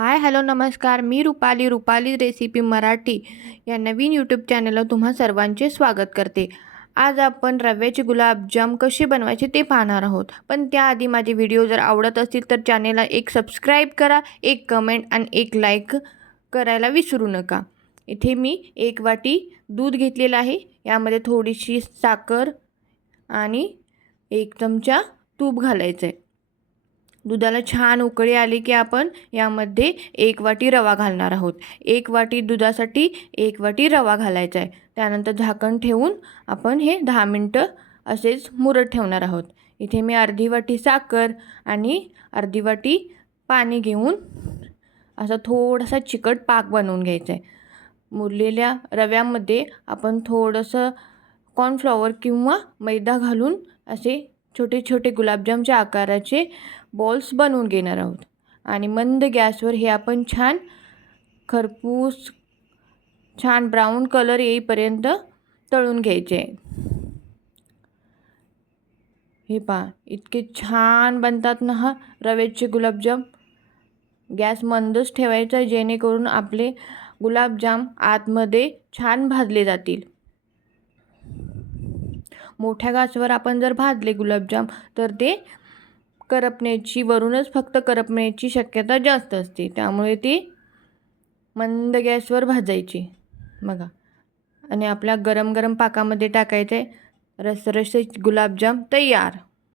Hi hello नमस्कार. मी Rupali recipe Marathi या नवीन YouTube चॅनलला तुम्हा सर्वांचे स्वागत करते. आज आपण रव्याचे गुलाबजाम कसे बनवायचे ते पाहणार आहोत. पण त्याआधी माझे व्हिडिओ जर आवडत असतील तर चॅनेलला एक सबस्क्राईब करा, एक कमेंट आणि एक लाईक करायला विसरू नका. इथे मी 1 वाटी दूध घेतलेलं आहे. यामध्ये थोडीशी साखर आणि 1 चमचा तूप घालायचं आहे. दुधाला छान उकळी आली की आपण यामध्ये 1 वाटी रवा घालणार आहोत. 1 वाटी दुधासाठी 1 वाटी रवा घालायचा आहे. त्यानंतर झाकण ठेवून आपण हे 10 मिनटं असेच मुरत ठेवणार आहोत. इथे मी अर्धी वाटी साखर आणि अर्धी वाटी पाणी घेऊन असा थोडासा चिकट पाक बनवून घ्यायचा आहे. मुरलेल्या रव्यामध्ये आपण थोडंसं कॉर्नफ्लॉवर किंवा मैदा घालून असे छोटे छोटे गुलाबजामच्या आकाराचे बॉल्स बनवून घेणार आहोत. आणि मंद गॅसवर हे आपण खरपूस छान ब्राऊन कलर येईपर्यंत तळून घ्यायचे. हे पहा इतके छान बनतात ना रव्याचे गुलाबजाम. गॅस मंदच ठेवायचा जेणेकरून आपले गुलाबजाम आतमध्ये छान भाजले जातील. मोठ्या गॅसवर आपण जर भाजले गुलाबजाम तर ते करपण्याची वरूनच फक्त करपण्याची शक्यता जास्त असते. त्यामुळे ते मंद गॅसवर भाजायचे बघा. आणि आपल्या गरम गरम पाकामध्ये टाकायचे. रसरशीत गुलाबजाम तयार.